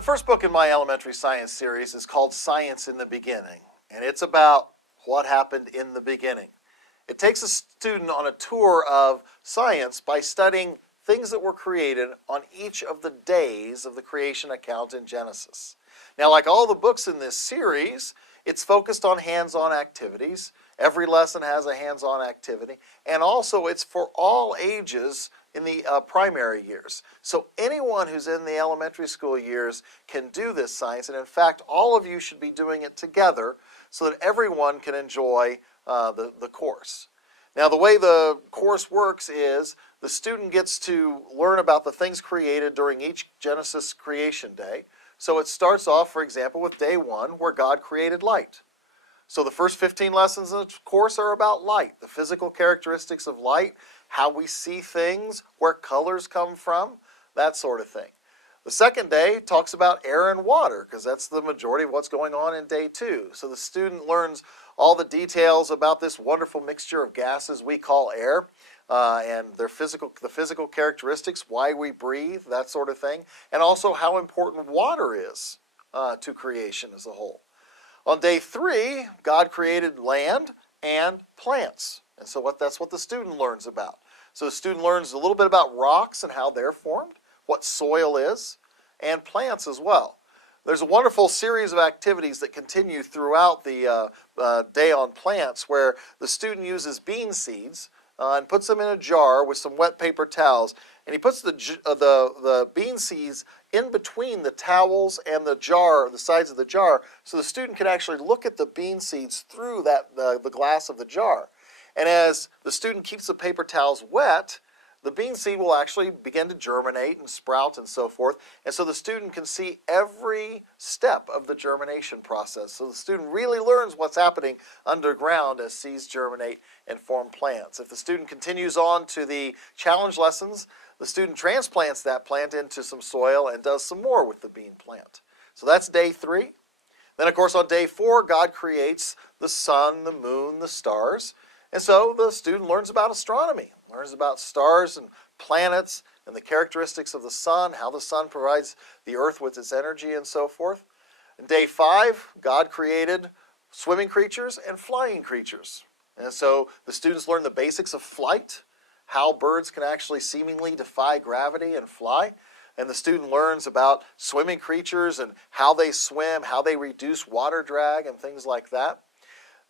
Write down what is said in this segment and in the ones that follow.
The first book in my elementary science series is called Science in the Beginning, and it's about what happened in the beginning. It takes a student on a tour of science by studying things that were created on each of the days of the creation account in Genesis. Now, like all the books in this series, it's focused on hands-on activities. Every lesson has a hands-on activity, and also it's for all ages in the primary years. So anyone who's in the elementary school years can do this science, and in fact, all of you should be doing it together so that everyone can enjoy the course. Now, the way the course works is the student gets to learn about the things created during each Genesis creation day. So it starts off, for example, with day 1, where God created light. So the first 15 lessons of the course are about light, the physical characteristics of light, how we see things, where colors come from, that sort of thing. The second day talks about air and water, because that's the majority of what's going on in day 2. So the student learns all the details about this wonderful mixture of gases we call air, and the physical characteristics, why we breathe, that sort of thing, and also how important water is to creation as a whole. On day 3, God created land and plants. And so that's what the student learns about. So the student learns a little bit about rocks and how they're formed, what soil is, and plants as well. There's a wonderful series of activities that continue throughout the day on plants, where the student uses bean seeds and puts them in a jar with some wet paper towels. And he puts the bean seeds in between the towels and the jar, the sides of the jar, so the student can actually look at the bean seeds through the glass of the jar. And as the student keeps the paper towels wet, the bean seed will actually begin to germinate and sprout and so forth. And so the student can see every step of the germination process. So the student really learns what's happening underground as seeds germinate and form plants. If the student continues on to the challenge lessons, the student transplants that plant into some soil and does some more with the bean plant. So that's day 3. Then, of course, on day 4, God creates the sun, the moon, the stars. And so the student learns about astronomy, learns about stars and planets and the characteristics of the sun, how the sun provides the earth with its energy and so forth. In day 5, God created swimming creatures and flying creatures. And so the students learn the basics of flight, how birds can actually seemingly defy gravity and fly. And the student learns about swimming creatures and how they swim, how they reduce water drag and things like that.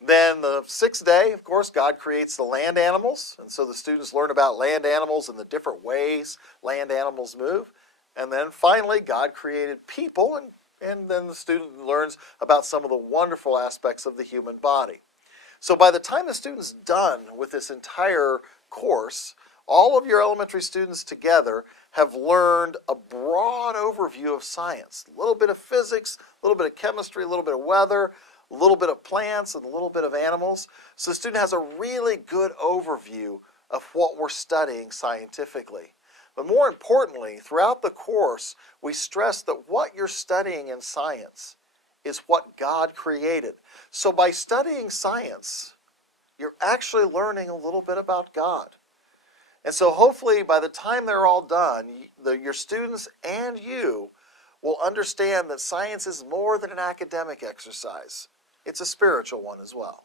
Then the 6th day, of course, God creates the land animals. And so the students learn about land animals and the different ways land animals move. And then finally, God created people, and then the student learns about some of the wonderful aspects of the human body. So by the time the student's done with this entire course, all of your elementary students together have learned a broad overview of science. A little bit of physics, a little bit of chemistry, a little bit of weather, a little bit of plants, and a little bit of animals. So the student has a really good overview of what we're studying scientifically. But more importantly, throughout the course, we stress that what you're studying in science is what God created. So by studying science, you're actually learning a little bit about God. And so hopefully by the time they're all done, your students and you will understand that science is more than an academic exercise. It's a spiritual one as well.